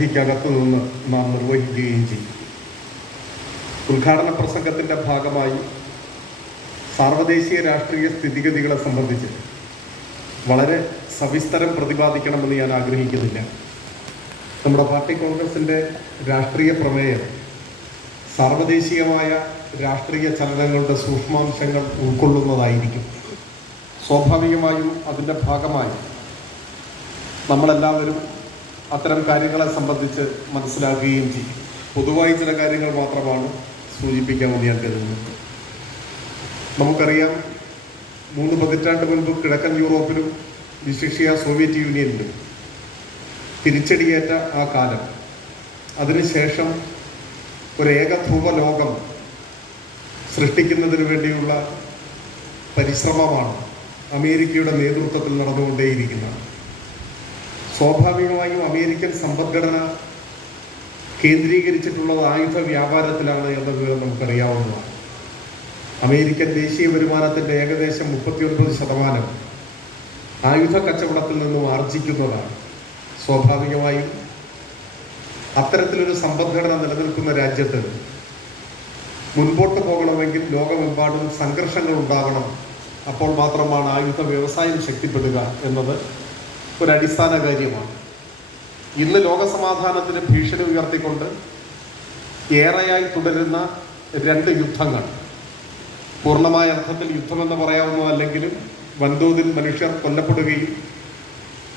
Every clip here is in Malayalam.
പരിധിക്കകത്തു നിന്ന് നാം നിർവഹിക്കുകയും ചെയ്യും. ഉദ്ഘാടന പ്രസംഗത്തിൻ്റെ ഭാഗമായി സാർവദേശീയ രാഷ്ട്രീയ സ്ഥിതിഗതികളെ സംബന്ധിച്ച് വളരെ സവിസ്തരം പ്രതിപാദിക്കണമെന്ന് ഞാൻ ആഗ്രഹിക്കുന്നില്ല. നമ്മുടെ പാർട്ടി കോൺഗ്രസിൻ്റെ രാഷ്ട്രീയ പ്രമേയം സാർവദേശീയമായ രാഷ്ട്രീയ ചലനങ്ങളുടെ സൂക്ഷ്മാംശങ്ങൾ ഉൾക്കൊള്ളുന്നതായിരിക്കും. സ്വാഭാവികമായും അതിൻ്റെ ഭാഗമായി നമ്മളെല്ലാവരും അത്തരം കാര്യങ്ങളെ സംബന്ധിച്ച് മനസ്സിലാക്കുകയും ചെയ്യും. പൊതുവായി ചില കാര്യങ്ങൾ മാത്രമാണ് സൂചിപ്പിക്കാമെന്ന് ഞാൻ കരുതുന്നത്. നമുക്കറിയാം, 3 പതിറ്റാണ്ട് മുൻപ് കിഴക്കൻ യൂറോപ്പിലും വിശിഷ്യ സോവിയറ്റ് യൂണിയനിലും തിരിച്ചടിയേറ്റ ആ കാലം, അതിനുശേഷം ഒരു ഏകധ്രുവ ലോകം സൃഷ്ടിക്കുന്നതിന് വേണ്ടിയുള്ള പരിശ്രമമാണ് അമേരിക്കയുടെ നേതൃത്വത്തിൽ നടന്നുകൊണ്ടേയിരിക്കുന്നത്. സ്വാഭാവികമായും അമേരിക്കൻ സമ്പദ്ഘടന കേന്ദ്രീകരിച്ചിട്ടുള്ളത് ആയുധ വ്യാപാരത്തിലാണ് എന്ന വിവരം നമുക്കറിയാവുന്നതാണ്. അമേരിക്കൻ ദേശീയ വരുമാനത്തിൻ്റെ ഏകദേശം 39% ആയുധ കച്ചവടത്തിൽ നിന്നും ആർജിക്കുന്നതാണ്. സ്വാഭാവികമായും അത്തരത്തിലൊരു സമ്പദ്ഘടന നിലനിൽക്കുന്ന രാജ്യത്ത് മുൻപോട്ട് പോകണമെങ്കിൽ ലോകമെമ്പാടും സംഘർഷങ്ങൾ ഉണ്ടാകണം. അപ്പോൾ മാത്രമാണ് ആയുധ വ്യവസായം ശക്തിപ്പെടുക എന്നത് ഒരടിസ്ഥാന കാര്യമാണ്. ഇന്ന് ലോകസമാധാനത്തിന് ഭീഷണി ഉയർത്തിക്കൊണ്ട് ഏറെയായി തുടരുന്ന 2 യുദ്ധങ്ങൾ, പൂർണ്ണമായ അർത്ഥത്തിൽ യുദ്ധമെന്ന് പറയാവുന്നതല്ലെങ്കിലും വൻതോതിൽ മനുഷ്യർ കൊല്ലപ്പെടുകയും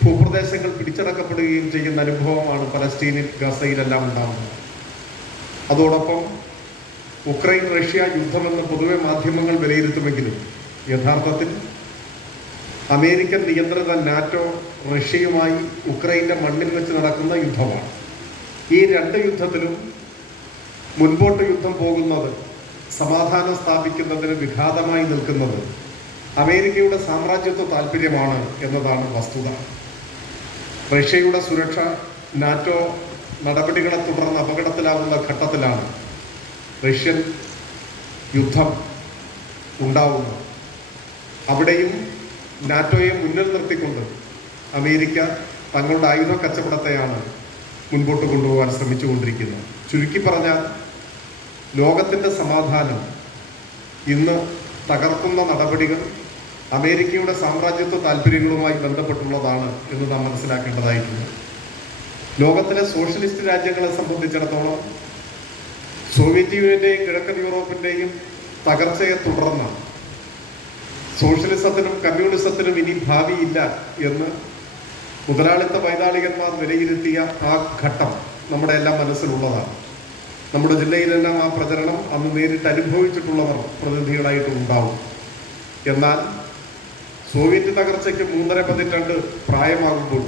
ഭൂപ്രദേശങ്ങൾ പിടിച്ചടക്കപ്പെടുകയും ചെയ്യുന്ന അനുഭവമാണ് പലസ്തീനിൽ, ഗസയിലെല്ലാം ഉണ്ടാകുന്നത്. അതോടൊപ്പം ഉക്രൈൻ റഷ്യ യുദ്ധമെന്ന് പൊതുവെ മാധ്യമങ്ങൾ വിലയിരുത്തുമെങ്കിലും യഥാർത്ഥത്തിൽ അമേരിക്കൻ നിയന്ത്രിത നാറ്റോ റഷ്യയുമായി ഉക്രൈൻ്റെ മണ്ണിൽ വെച്ച് നടക്കുന്ന യുദ്ധമാണ്. ഈ 2 യുദ്ധത്തിലും മുൻപോട്ട് യുദ്ധം പോകുന്നത്, സമാധാനം സ്ഥാപിക്കുന്നതിന് വിഘാതമായി നിൽക്കുന്നത് അമേരിക്കയുടെ സാമ്രാജ്യത്വ താല്പര്യമാണ് എന്നതാണ് വസ്തുത. റഷ്യയുടെ സുരക്ഷ നാറ്റോ നടപടികളെ തുടർന്ന് അപകടത്തിലാവുന്ന ഘട്ടത്തിലാണ് റഷ്യൻ യുദ്ധം ഉണ്ടാവുന്നത്. അവിടെയും നാറ്റോയെ മുന്നിൽ നിർത്തിക്കൊണ്ട് അമേരിക്ക തങ്ങളുടെ ആയുധ കച്ചവടത്തെയാണ് മുൻപോട്ട് കൊണ്ടുപോകാൻ ശ്രമിച്ചുകൊണ്ടിരിക്കുന്നത്. ചുരുക്കി പറഞ്ഞാൽ ലോകത്തിൻ്റെ സമാധാനം ഇന്ന് തകർക്കുന്ന നടപടികൾ അമേരിക്കയുടെ സാമ്രാജ്യത്വ താല്പര്യങ്ങളുമായി ബന്ധപ്പെട്ടുള്ളതാണ് എന്ന് നാം മനസ്സിലാക്കേണ്ടതായിട്ടുണ്ട്. ലോകത്തിലെ സോഷ്യലിസ്റ്റ് രാജ്യങ്ങളെ സംബന്ധിച്ചിടത്തോളം സോവിയറ്റ് യൂണിയൻ്റെയും കിഴക്കൻ യൂറോപ്പിൻ്റെയും തകർച്ചയെ തുടർന്ന് സോഷ്യലിസത്തിനും കമ്മ്യൂണിസത്തിനും ഇനി ഭാവിയില്ല എന്ന് മുതലാളിത്ത വൈതാളികന്മാർ വിലയിരുത്തിയ ആ ഘട്ടം നമ്മുടെ എല്ലാം മനസ്സിലുള്ളതാണ്. നമ്മുടെ ജില്ലയിലെല്ലാം ആ പ്രചരണം അന്ന് നേരിട്ട് അനുഭവിച്ചിട്ടുള്ളവർ പ്രതിനിധികളായിട്ട് ഉണ്ടാവും. എന്നാൽ സോവിയറ്റ് തകർച്ചയ്ക്ക് 3.5 പതിറ്റാണ്ട് പ്രായമാകുമ്പോൾ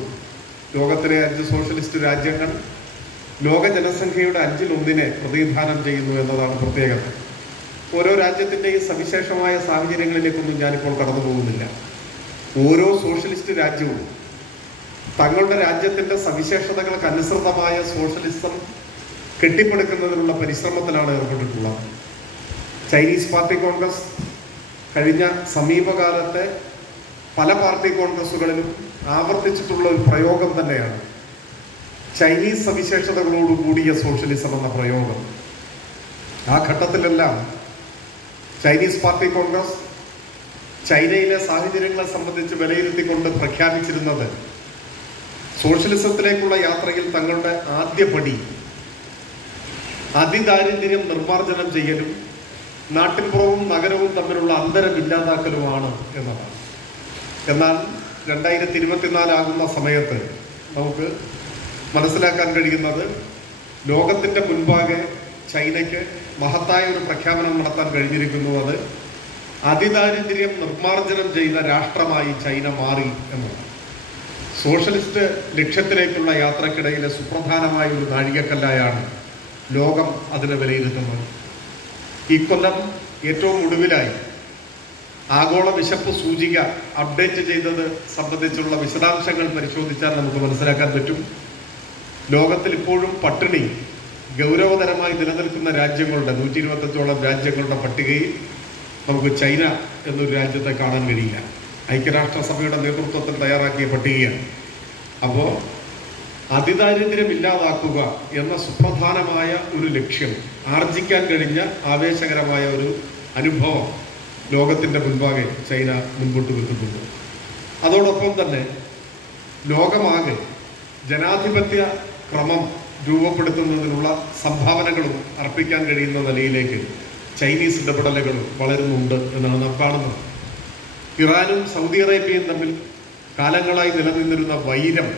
ലോകത്തിലെ 5 സോഷ്യലിസ്റ്റ് രാജ്യങ്ങൾ ലോക ജനസംഖ്യയുടെ 1/5 പ്രതിനിധാനം ചെയ്യുന്നു എന്നതാണ് പ്രത്യേകത. ഓരോ രാജ്യത്തിൻ്റെയും സവിശേഷമായ സാഹചര്യങ്ങളിലേക്കൊന്നും ഞാനിപ്പോൾ കടന്നു പോകുന്നില്ല. ഓരോ സോഷ്യലിസ്റ്റ് രാജ്യവും തങ്ങളുടെ രാജ്യത്തിൻ്റെ സവിശേഷതകൾക്ക് അനുസൃതമായ സോഷ്യലിസം കെട്ടിപ്പടുക്കുന്നതിനുള്ള പരിശ്രമത്തിലാണ് ഏർപ്പെട്ടിട്ടുള്ളത്. ചൈനീസ് പാർട്ടി കോൺഗ്രസ് കഴിഞ്ഞ സമീപകാലത്തെ പല പാർട്ടി കോൺഗ്രസുകളിലും ആവർത്തിച്ചിട്ടുള്ള ഒരു പ്രയോഗം തന്നെയാണ് ചൈനീസ് സവിശേഷതകളോടുകൂടിയ സോഷ്യലിസം എന്ന പ്രയോഗം. ആ ഘട്ടത്തിലെല്ലാം ചൈനീസ് പാർട്ടി കോൺഗ്രസ് ചൈനയിലെ സാഹചര്യങ്ങളെ സംബന്ധിച്ച് വിലയിരുത്തിക്കൊണ്ട് പ്രഖ്യാപിച്ചിരുന്നത് സോഷ്യലിസത്തിലേക്കുള്ള യാത്രയിൽ തങ്ങളുടെ ആദ്യ പടി അതിദാരിദ്ര്യം നിർമ്മാർജ്ജനം ചെയ്യലും നാട്ടിൻപുറവും നഗരവും തമ്മിലുള്ള അന്തരം ഇല്ലാതാക്കലുമാണ് എന്നതാണ്. എന്നാൽ 2024 ആകുന്ന സമയത്ത് നമുക്ക് മനസ്സിലാക്കാൻ കഴിയുന്നത് ലോകത്തിൻ്റെ മുൻപാകെ ചൈനയ്ക്ക് മഹത്തായ ഒരു പ്രഖ്യാപനം നടത്താൻ കഴിഞ്ഞിരിക്കുന്നു. അത് അതിദാരിദ്ര്യം നിർമ്മാർജ്ജനം ചെയ്ത രാഷ്ട്രമായി ചൈന മാറി എന്നതാണ്. സോഷ്യലിസ്റ്റ് ലക്ഷ്യത്തിലേക്കുള്ള യാത്രക്കിടയിലെ സുപ്രധാനമായ ഒരു നാഴികക്കല്ലായാണ് ലോകം അതിനെ വിലയിരുത്തുന്നത്. ഈ കൊല്ലം ഏറ്റവും ഒടുവിലായി ആഗോള വിശപ്പ് സൂചിക അപ്ഡേറ്റ് ചെയ്തത് സംബന്ധിച്ചുള്ള വിശദാംശങ്ങൾ പരിശോധിച്ചാൽ നമുക്ക് മനസ്സിലാക്കാൻ പറ്റും. ലോകത്തിൽ ഇപ്പോഴും പട്ടിണി ഗൗരവതരമായി നിലനിൽക്കുന്ന രാജ്യങ്ങളുടെ 125ഓളം രാജ്യങ്ങളുടെ പട്ടികയിൽ നമുക്ക് ചൈന എന്നൊരു രാജ്യത്തെ കാണാൻ കഴിയില്ല. ഐക്യരാഷ്ട്രസഭയുടെ നേതൃത്വത്തിൽ തയ്യാറാക്കിയ പട്ടികയാണ്. അപ്പോൾ അതിദാരിദ്ര്യം ഇല്ലാതാക്കുക എന്ന സുപ്രധാനമായ ഒരു ലക്ഷ്യം ആർജിക്കാൻ കഴിഞ്ഞ ആവേശകരമായ ഒരു അനുഭവം ലോകത്തിൻ്റെ മുൻപാകെ ചൈന മുൻപോട്ട് വെക്കുന്നുണ്ട്. അതോടൊപ്പം തന്നെ ലോകമാകെ ജനാധിപത്യ ക്രമം രൂപപ്പെടുത്തുന്നതിനുള്ള സംഭാവനകളും അർപ്പിക്കാൻ കഴിയുന്ന നിലയിലേക്ക് ചൈനീസ് ഇടപെടലുകൾ വളരുന്നുണ്ട് എന്നാണ് നാം കാണുന്നത്. ഇറാനും സൗദി അറേബ്യയും തമ്മിൽ കാലങ്ങളായി നിലനിന്നിരുന്ന വൈരം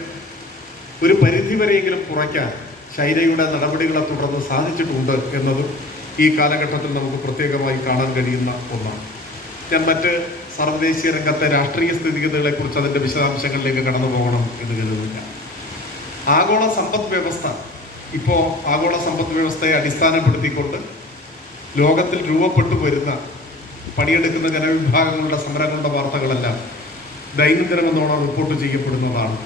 ഒരു പരിധിവരെയെങ്കിലും കുറയ്ക്കാൻ ചൈനയുടെ നടപടികളെ തുടർന്ന് സാധിച്ചിട്ടുണ്ട് എന്നതും ഈ കാലഘട്ടത്തിൽ നമുക്ക് പ്രത്യേകമായി കാണാൻ കഴിയുന്ന ഒന്നാണ്. ഞാൻ മറ്റ് സർവ്വദേശീയ രംഗത്തെ രാഷ്ട്രീയ സ്ഥിതിഗതികളെക്കുറിച്ച് അതിൻ്റെ വിശദാംശങ്ങളിലേക്ക് കടന്നു പോകണം എന്ന് കരുതുന്നില്ല. ആഗോള സമ്പദ് വ്യവസ്ഥ ഇപ്പോൾ ആഗോള സമ്പദ് വ്യവസ്ഥയെ അടിസ്ഥാനപ്പെടുത്തിക്കൊണ്ട് ലോകത്തിൽ രൂപപ്പെട്ടു വരുന്ന പണിയെടുക്കുന്ന ജനവിഭാഗങ്ങളുടെ സമരങ്ങളുടെ വാർത്തകളെല്ലാം ദൈനംദിനമെന്നോണം റിപ്പോർട്ട് ചെയ്യപ്പെടുന്നതാണ്.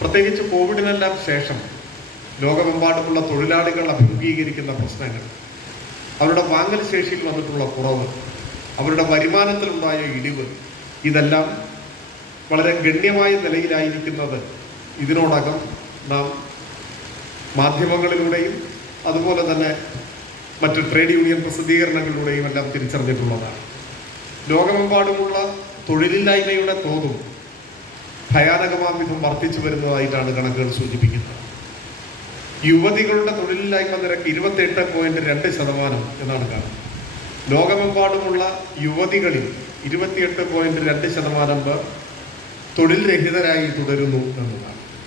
പ്രത്യേകിച്ച് കോവിഡിനെല്ലാം ശേഷം ലോകമെമ്പാടുമുള്ള തൊഴിലാളികൾ അഭിമുഖീകരിക്കുന്ന പ്രശ്നങ്ങൾ, അവരുടെ വാങ്ങൽ ശേഷിയിൽ വന്നിട്ടുള്ള കുറവ്, അവരുടെ വരുമാനത്തിലുണ്ടായ ഇടിവ്, ഇതെല്ലാം വളരെ ഗണ്യമായ നിലയിലായിരിക്കുന്നത് ഇതിനോടകം നാം മാധ്യമങ്ങളിലൂടെയും അതുപോലെ തന്നെ മറ്റ് ട്രേഡ് യൂണിയൻ പ്രസിദ്ധീകരണങ്ങളിലൂടെയും എല്ലാം തിരിച്ചറിഞ്ഞിട്ടുള്ളതാണ്. ലോകമെമ്പാടുമുള്ള തൊഴിലില്ലായ്മയുടെ തോതും ഭയാനകമാം വിധം വർദ്ധിച്ചു വരുന്നതായിട്ടാണ് കണക്കുകൾ സൂചിപ്പിക്കുന്നത്. യുവതികളുടെ തൊഴിലില്ലായ്മ നിരക്ക് 28.2% എന്നാണ് കാണുന്നത്. ലോകമെമ്പാടുമുള്ള യുവതികളിൽ 28.2% പേർ തൊഴിൽ രഹിതരായി തുടരുന്നു എന്നതാണ്.